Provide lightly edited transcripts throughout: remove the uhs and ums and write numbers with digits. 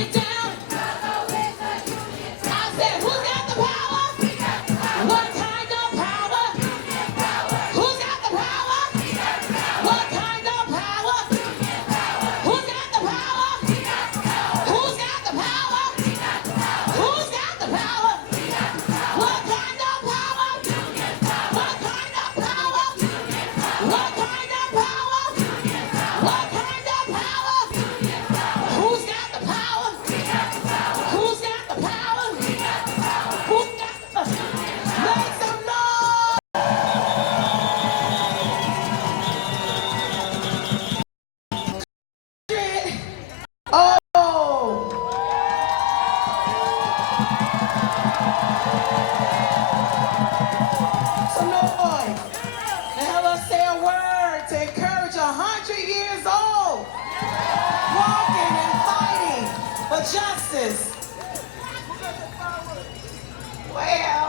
it down. I said, who's got the power? What kind of power? Who's got the power? What kind of power? Who's got the power? Who's got the power? Who's got the power? What kind of power? What kind of power? What kind of power? What kind of power? Who's got the power? Who's got the power? Who's got the make some noise! Oh! Some noise. Now let's say a word to encourage 100 years old, walking and fighting for justice. Well,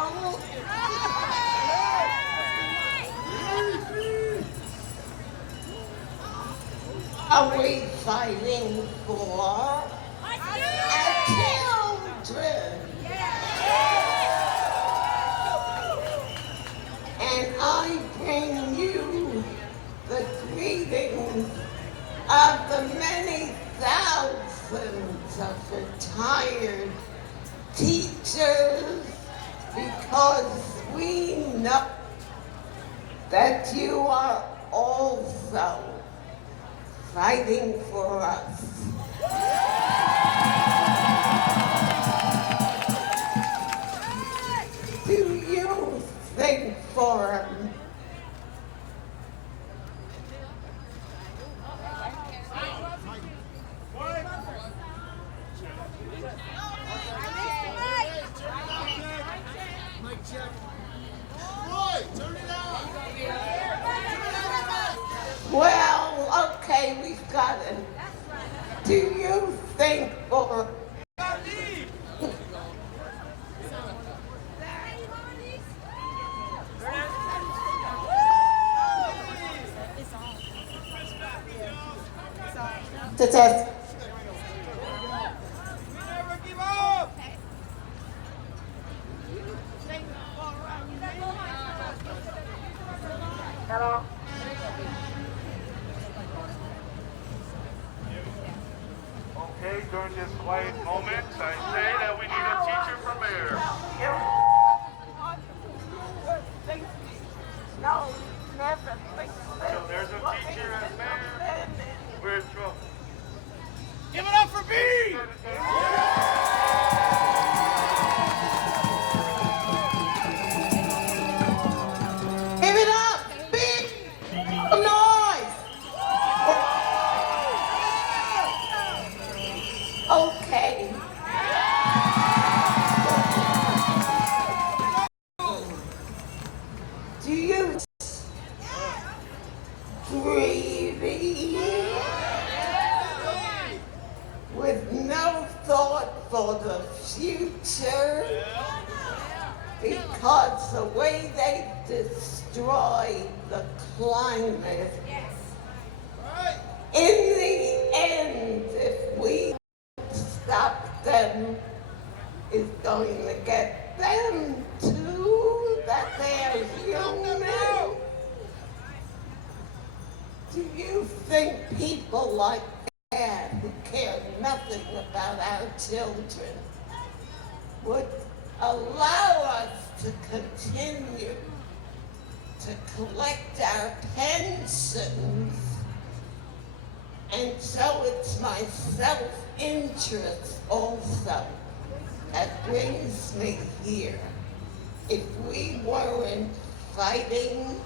are we fighting for our children? And I bring you the greetings of the many thousands of retired teachers, because we know that you are also fighting for us. Do you think for well, okay, we've got it. Do you think for to test? Hello? Okay, during this quiet moment, I say that we need a teacher for mayor. No, never. So there's a teacher as mayor. We're in trouble. Give it up for B! Give it up! Big noise! Okay. Do you breathe with no thought for the future? Because the way they destroy the climate, in the end, if we stop them, is going to get them too, that they're human. Do you think people like that, who care nothing about our children, would allow us to continue to collect our pensions? And so it's my self-interest also that brings me here. If we weren't fighting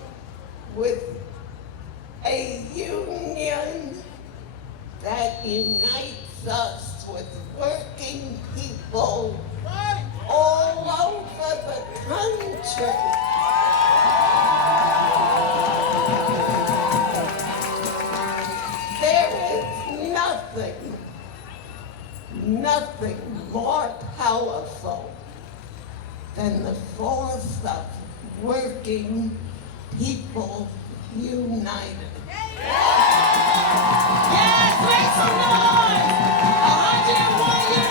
with a union that unites us with working people all over the country, there is nothing more powerful than the force of working people united. Yes, make some noise! 101 years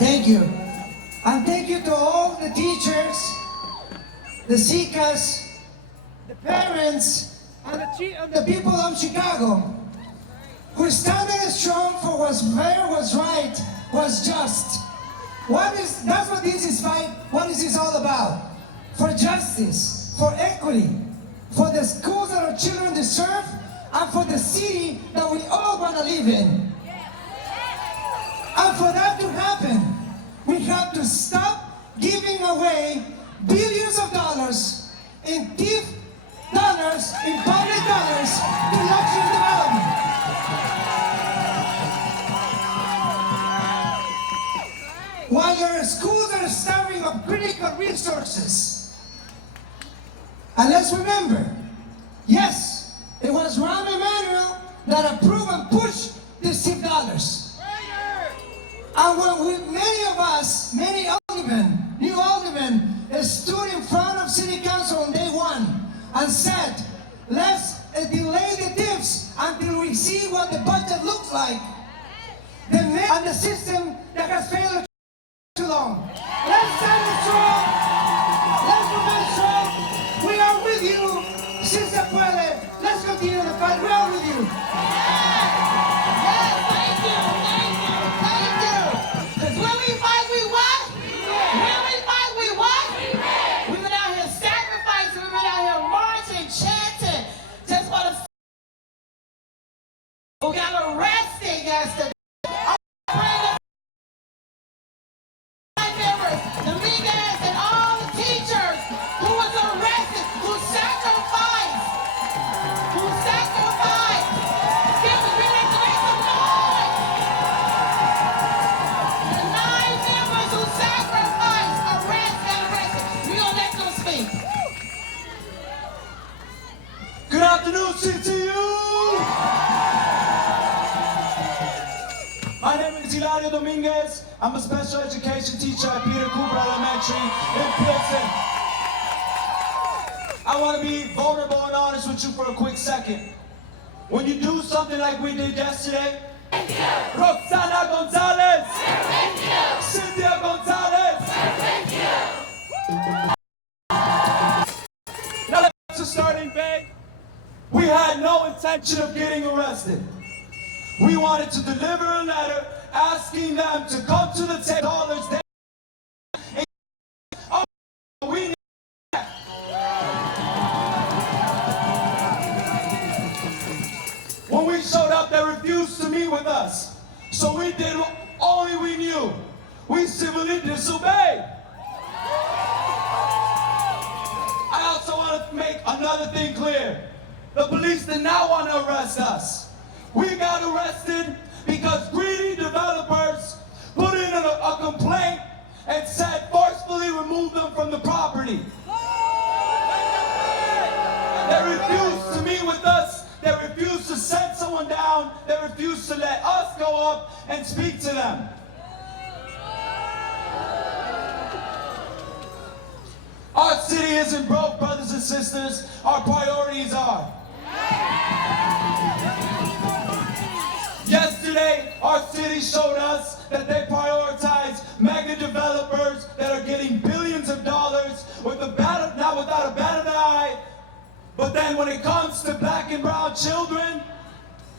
Thank you. And thank you to all the teachers, the SICAs, the parents, and the people of Chicago who standing strong for what's fair, what's right, what's just. That's what this is fight. What is this all about? For justice, for equity, for the schools that our children deserve, and for the city that we all want to live in. And for that to happen, we have to stop giving away billions of dollars in thief dollars, in public dollars, to luxury development. While your schools are starving of critical resources. And let's remember, yes, it was Rahm Emanuel that approved and pushed the thief dollars. And when many of us, many aldermen, new aldermen, stood in front of City Council on day one and said, let's delay the thefts until we see what the budget looks like. And the system that has failed too long. Let's stand strong. Let's remain strong. We are with you. Si se puede. Let's continue the fight. We are with you. Yes, thank you, thank you, thank you. Because when we fight, we what? When we fight, we what? We've been out here sacrificing, we've been out here marching, chanting, just for the who got arrested yesterday. Dominguez and all the teachers who was arrested, who sacrificed. Give us, we need to make some noise. The 9 members who sacrificed, arrested. We gonna let them speak. Good afternoon, CTU! My name is Hilario Dominguez. I'm a special education teacher at Peter Cooper Elementary in Pilsen. I want to be vulnerable and honest with you for a quick second. When you do something like we did yesterday, Roxana Gonzalez, Cynthia Gonzalez, now that's a starting pay. We had no intention of getting arrested. We wanted to deliver a letter asking them to come to the table. We need that. When we showed up, they refused to meet with us. So we did what only we knew. We civilly disobeyed. I also want to make another thing clear. The police did not want to arrest us. We got arrested because greedy developers put in a complaint and said forcefully remove them from the property. They refused to meet with us. They refused to send someone down. They refused to let us go up and speak to them. Our city isn't broke, brothers and sisters. Our priorities are. Yesterday, our city showed us that they prioritize mega developers that are getting billions of dollars not without a bat of an eye. But then when it comes to black and brown children,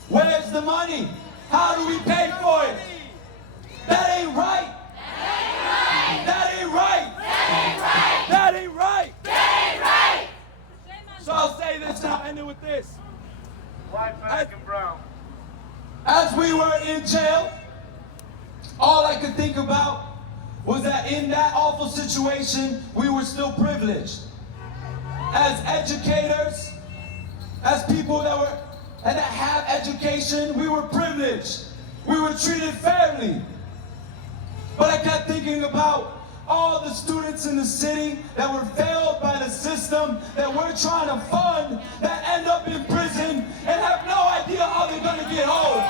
where's the money? How do we pay for it? That ain't right. That ain't right. That ain't right. So I'll say this and I'll end it with this. White, black, and brown. As we were in jail, all I could think about was that in that awful situation, we were still privileged. As educators, as people that have education, we were privileged. We were treated fairly. But I kept thinking about all the students in the city that were failed by the system that we're trying to fund, that end up in prison and have no idea how they're going to get home.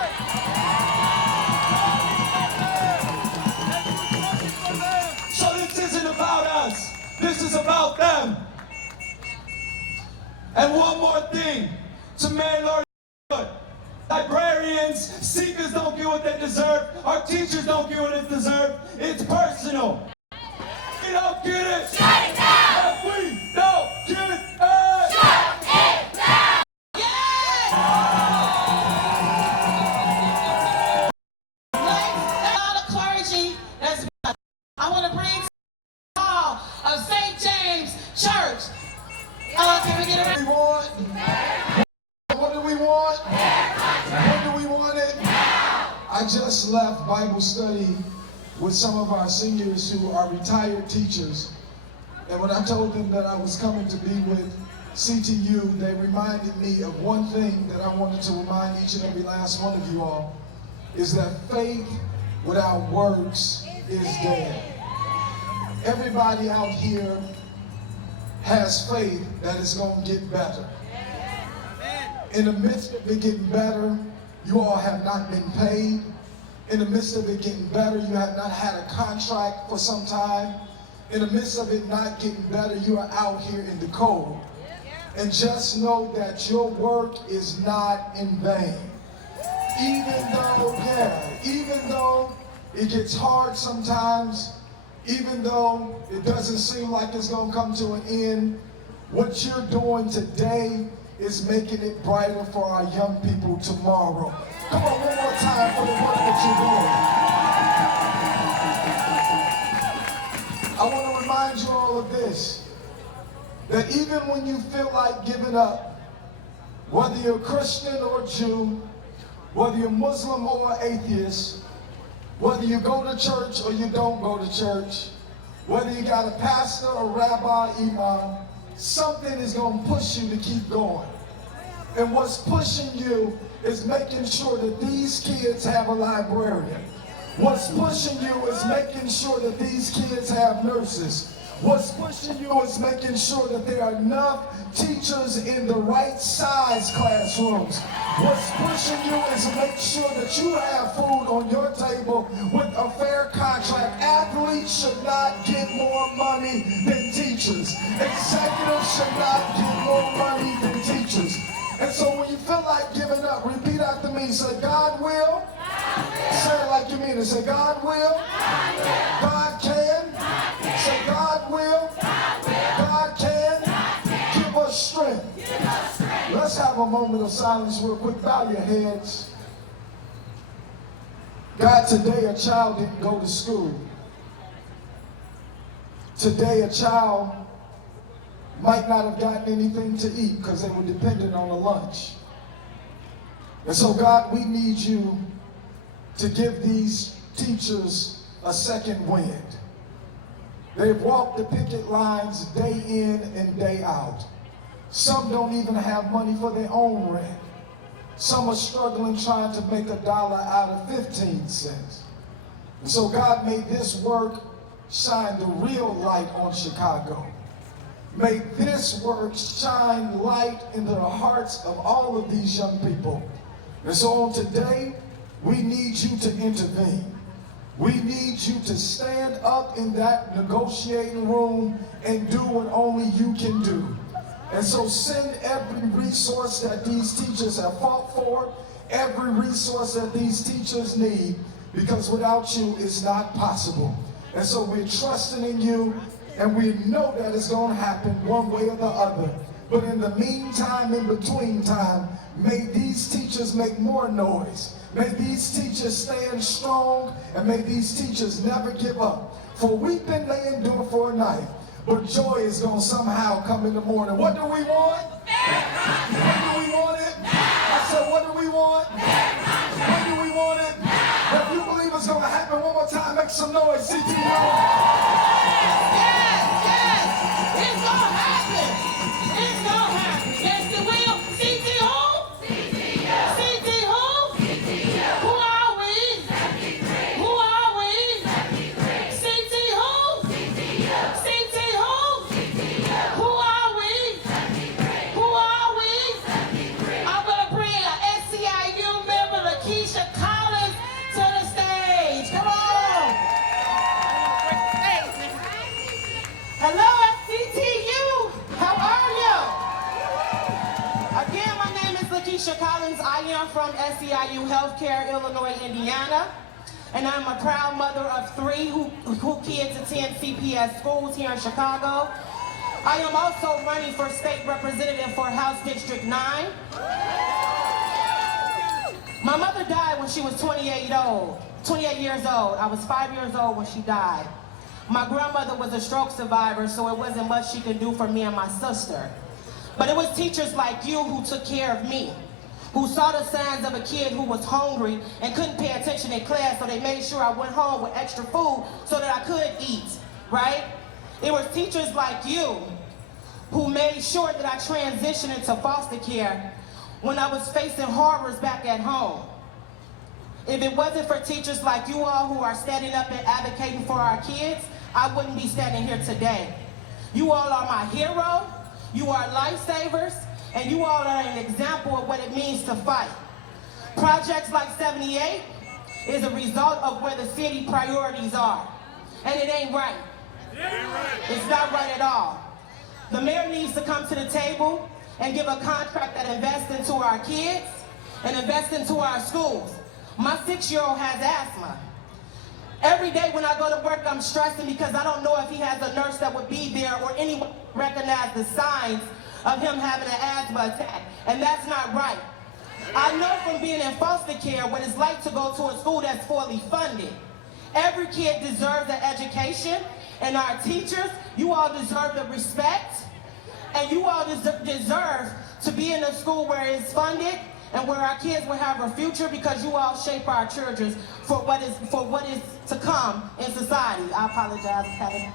So this isn't about us. This is about them. And one more thing to Mayor Lord, librarians, Seekers don't get what they deserve. Our teachers don't get what they deserve. It's personal. We don't get it. Shut it down. If we don't get it. Shut it down. Yes! All the clergy that's I want to bring the hall of St. James Church. Can we get a What do we want? When do we want it? I just left Bible study with some of our seniors who are retired teachers. And when I told them that I was coming to be with CTU, they reminded me of one thing that I wanted to remind each and every last one of you all, is that faith without works is dead. Everybody out here has faith that it's going to get better. In the midst of it getting better, you all have not been paid. In the midst of it getting better, you have not had a contract for some time. In the midst of it not getting better, you are out here in the cold. And just know that your work is not in vain. Even though it gets hard sometimes, even though it doesn't seem like it's going to come to an end, what you're doing today is making it brighter for our young people tomorrow. Come on, one more time for the work that you're doing. I want to remind you all of this, that even when you feel like giving up, whether you're Christian or Jew, whether you're Muslim or atheist, whether you go to church or you don't go to church, whether you got a pastor, a rabbi, imam, something is going to push you to keep going. And what's pushing you is making sure that these kids have a librarian. What's pushing you is making sure that these kids have nurses. What's pushing you is making sure that there are enough teachers in the right size classrooms. What's pushing you is to make sure that you have food on your table with a fair contract. Athletes should not get more money than teachers. Executives should not get more money than teachers. And so when you feel like giving up, repeat after me. Say, God will. Say it like you mean it. Say, God will. God can. Say, God will. God can. Give us strength. Let's have a moment of silence real quick. Bow your heads. God, today a child didn't go to school. Today a child might not have gotten anything to eat because they were dependent on a lunch. And so, God, we need you to give these teachers a second wind. They've walked the picket lines day in and day out. Some don't even have money for their own rent. Some are struggling trying to make $1 out of 15 cents. And so God, may this work shine the real light on Chicago. May this work shine light into the hearts of all of these young people. And so on today, we need you to intervene. We need you to stand up in that negotiating room and do what only you can do. And so send every resource that these teachers have fought for, every resource that these teachers need, because without you, it's not possible. And so we're trusting in you, and we know that it's going to happen one way or the other. But in the meantime, in between time, may these teachers make more noise. May these teachers stand strong, and may these teachers never give up. For weeping may endure for a night, but joy is going to somehow come in the morning. What do we want? When do we want it? I said, what do we want? When do we want it? If you believe it's going to happen, one more time, make some noise. CTU. Yes, yes. It's gonna happen. It's gonna happen. Yes, it will. CTU. CTU. Who are we? Who are we? CTU. CTU. Who are we? Who are we? I'm gonna bring a SCIU member, Lakeisha Collins, to the stage. Come on. from SEIU Healthcare, Illinois, Indiana, and I'm a proud mother of 3 who kids attend CPS schools here in Chicago. I am also running for state representative for House District 9. My mother died when she was 28 years old. I was 5 years old when she died. My grandmother was a stroke survivor, so it wasn't much she could do for me and my sister. But it was teachers like you who took care of me, who saw the signs of a kid who was hungry and couldn't pay attention in class, so they made sure I went home with extra food so that I could eat, right? It was teachers like you who made sure that I transitioned into foster care when I was facing horrors back at home. If it wasn't for teachers like you all who are standing up and advocating for our kids, I wouldn't be standing here today. You all are my hero, you are lifesavers, and you all are an example of what it means to fight. Projects like 78 is a result of where the city priorities are, and it ain't right. It's not right at all. The mayor needs to come to the table and give a contract that invests into our kids and invests into our schools. My 6-year-old has asthma. Every day when I go to work, I'm stressing because I don't know if he has a nurse that would be there or anyone recognize the signs of him having an asthma attack, and that's not right. I know from being in foster care what it's like to go to a school that's fully funded. Every kid deserves an education, and our teachers, you all deserve the respect, and you all deserve to be in a school where it's funded and where our kids will have a future, because you all shape our children for what is to come in society. I apologize, Kevin.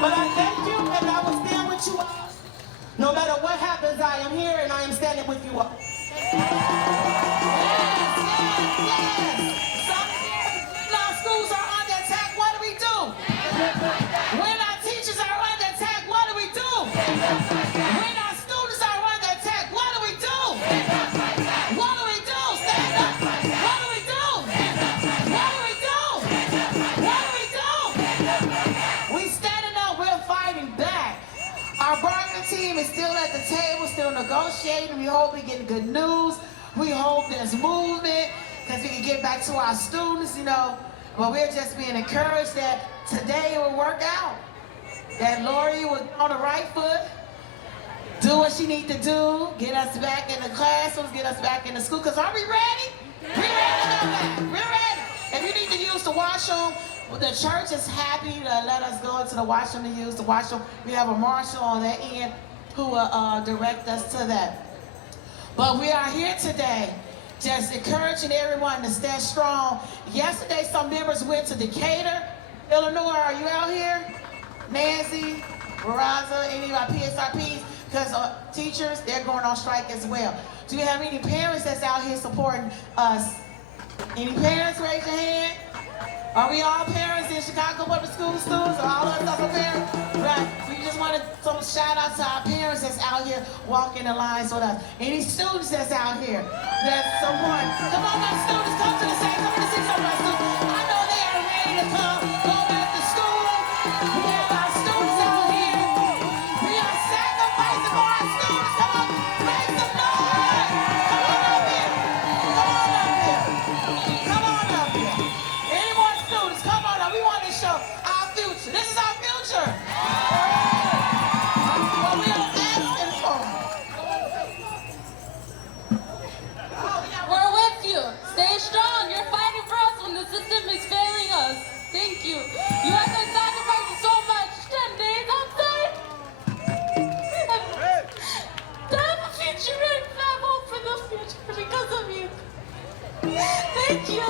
But I thank you, and I will stand with you all. No matter what happens, I am here and I am standing with you all. When our schools are under attack, what do? When our teachers are under attack, what do? When our students are under attack, what do? What do? Stand up. What do? What do? We standing up, we're fighting back. Our bargaining team is still at the table, still negotiating. We hope we get good news. We hope there's movement, because we can get back to our students, you know. But we're just being encouraged that today it will work out. That Lori will on the right foot, do what she needs to do, get us back in the classrooms, get us back in the school. Because are we ready? We're ready to go back. We're ready. If you need to use the washroom, the church is happy to let us go into the washroom to use the washroom. We have a marshal on that end who will direct us to that. But we are here today just encouraging everyone to stand strong. Yesterday, some members went to Decatur, Illinois. Are you out here? Nancy, Veraza, any of our PSRPs? Because teachers, they're going on strike as well. Do you have any parents that's out here supporting us? Any parents, raise your hand. Are we all parents in Chicago Public School students? Or all of us are parents? Right. We just wanted some shout out to our parents that's out here walking the lines with us. Any students that's out here that's supporting. Come on, my students, come to the stage. Come to see some of my students. I know they are ready to come, go back to school. We have our students out here. We are sacrificing for our students. Come on, make some noise. Come on up here. Come on up here. Come on up here. Any more students? Come on up. We want to show our future. This is our future. What we are asking for. We're with you. Stay strong. You're fighting for us when the system is failing us. Thank you. You guys are sacrificing so much. 10 days outside. To have a future and have hope for the future because of you. Thank you.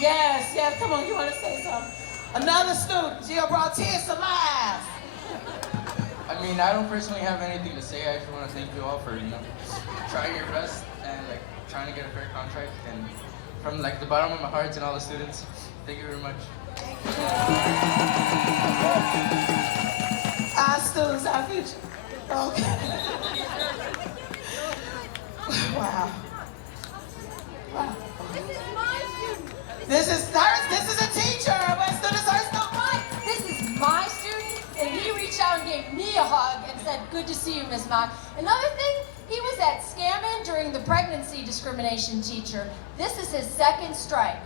Yes, come on, you want to say something? Another student, Jill brought tears to life. I mean, I don't personally have anything to say. I just want to thank you all for, trying your best and trying to get a fair contract. And from the bottom of my heart to all the students, thank you very much. Our students, our future. Okay. Wow. Wow. This is a teacher, but students are still Another thing, he was at scamming during the pregnancy discrimination teacher. This is his second strike.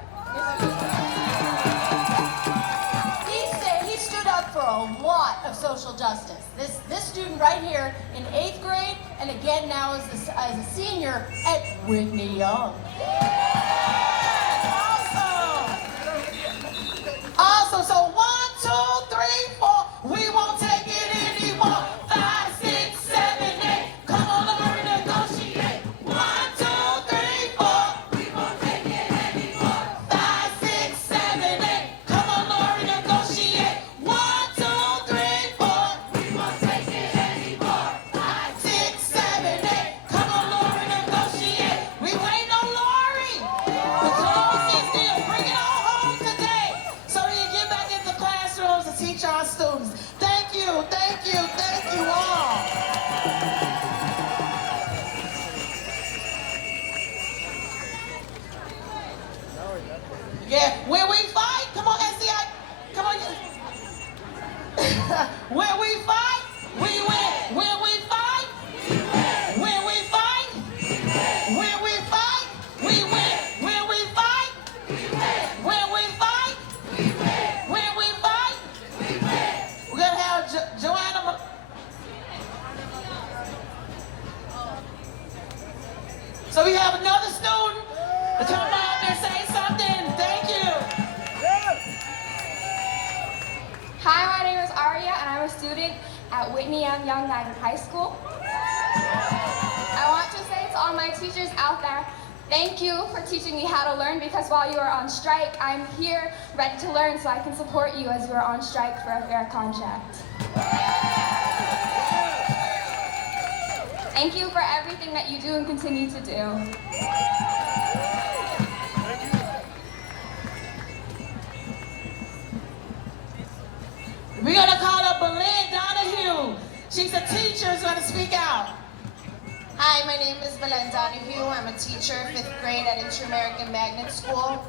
He stood up for a lot of social justice. This student right here in 8th grade, and again now as a senior at Whitney Young. Awesome. So 1, 2, 3, 4. We won't take it anymore. 5, 6, 7, 8. Come on, Lori, negotiate. 1, 2, 3, 4. We won't take it anymore. 5, 6, 7, 8. Come on, Lori, negotiate. 1, 2, 3, 4. We won't take it anymore. 5, 6, 7, 8. Come on, Lori, negotiate. We waiting on Lori. The clothes is still. Bring it on home today, so we can get back into classrooms to teach our students. Thank you all. Yeah, where we fight, come on, SCI, come on. Where we fight, we win. Where we fight, where we fight, where we fight, we win. Where we fight, where we fight, where we fight, we're gonna have Joanna. So we have another student to come up and say something. Thank you. Hi, my name is Aria, and I'm a student at Whitney M. Young United High School. I want to say to all my teachers out there, thank you for teaching me how to learn, because while you are on strike, I'm here ready to learn so I can support you as you are on strike for a fair contract. Thank you for everything that you do and continue to do. We're gonna call up Belen Donahue. She's a teacher who's gonna speak out. Hi, my name is Belen Donahue. I'm a teacher, 5th grade at Inter-American Magnet School.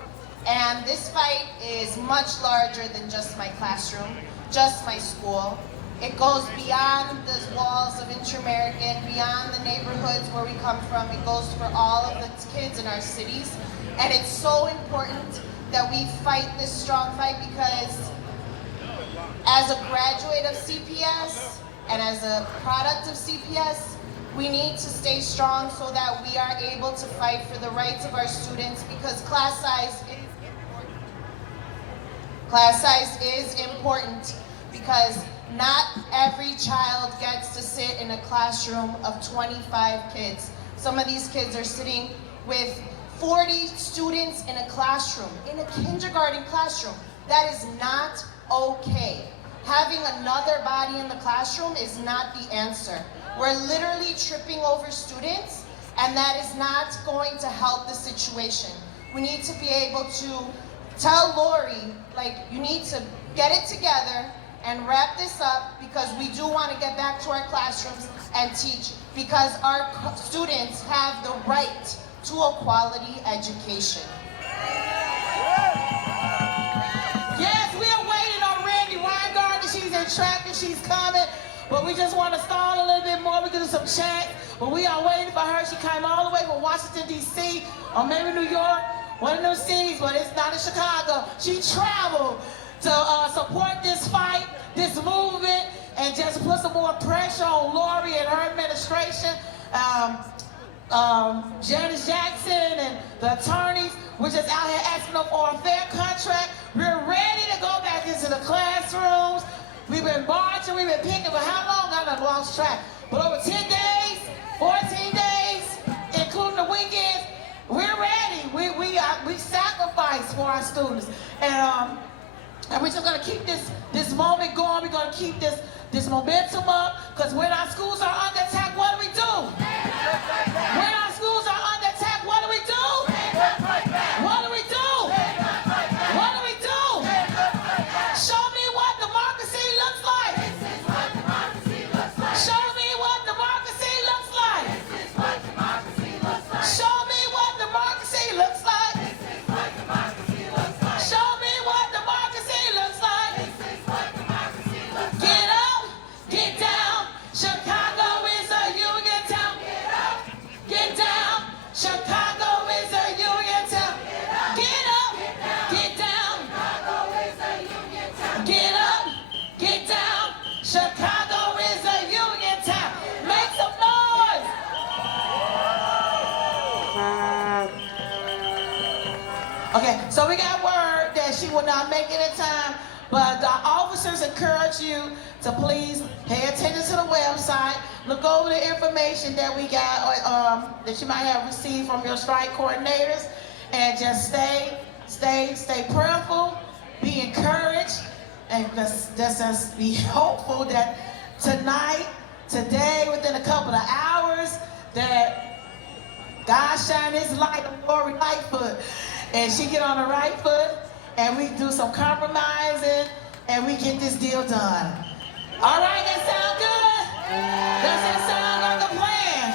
And this fight is much larger than just my classroom, just my school. It goes beyond the walls of Inter-American, beyond the neighborhoods where we come from. It goes for all of the kids in our cities. And it's so important that we fight this strong fight, because as a graduate of CPS and as a product of CPS, we need to stay strong so that we are able to fight for the rights of our students, because class size is important. Class size is important because not every child gets to sit in a classroom of 25 kids. Some of these kids are sitting with 40 students in a classroom, in a kindergarten classroom. That is not okay. Having another body in the classroom is not the answer. We're literally tripping over students, and that is not going to help the situation. We need to be able to tell Lori, like, you need to get it together and wrap this up, because we do want to get back to our classrooms and teach, because our students have the right to a quality education. Yes, we are waiting on Randy Weingarten. She's in traffic, she's coming. But we just want to stall a little bit more. We can do some chats. But we are waiting for her. She came all the way from Washington, D.C., or maybe New York, one of those cities, but it's not in Chicago. She traveled to support this fight, this movement, and just put some more pressure on Lori and her administration. Janice Jackson and the attorneys, we're just out here asking them for a fair contract. We're ready to go back into the classrooms. We've been marching, we've been picking, but how long? I done lost track. But over 10 days, 14 days, including the weekends, we're ready. We sacrifice for our students. And we're just gonna keep this moment going. We're gonna keep this momentum up, because when our schools are under attack, what do we do? When our schools are under attack, what do we do? What do we do? What do we do? Show me what democracy looks like. Show me what democracy looks like. Show me what democracy looks like. Show me what democracy looks like. Get up, get down. Chicago is Okay, so we got word that she will not make it in time, but the officers encourage you to please pay attention to the website, look over the information that we got, that you might have received from your strike coordinators, and just stay prayerful, be encouraged, and just be hopeful that tonight, today, within a couple of hours, that God shine his light on Lori Lightfoot, and she get on the right foot, and we do some compromising, and we get this deal done. All right, that sound good? Does that sound like a plan?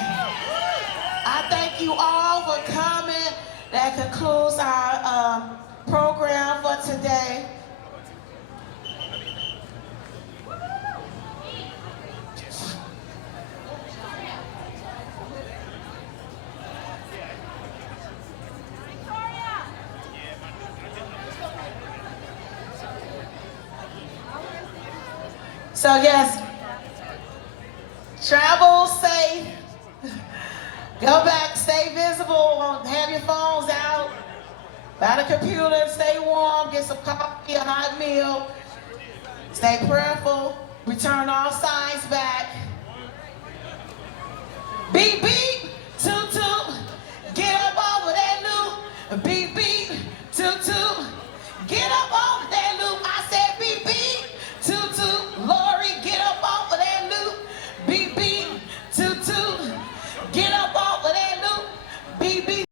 I thank you all for coming. That concludes our program for today. So yes, travel safe, go back, stay visible, have your phones out, buy the computer, stay warm, get some coffee, a hot meal, stay prayerful, return all signs back. Beep, beep, toot, toot, get up over that loop. Beep, beep, toot, toot, get up over that loop. I said beep, beep, toot, toot. Lori, get up off of that loop. Beep, beep, toot, toot. Get up off of that loop. Beep, beep.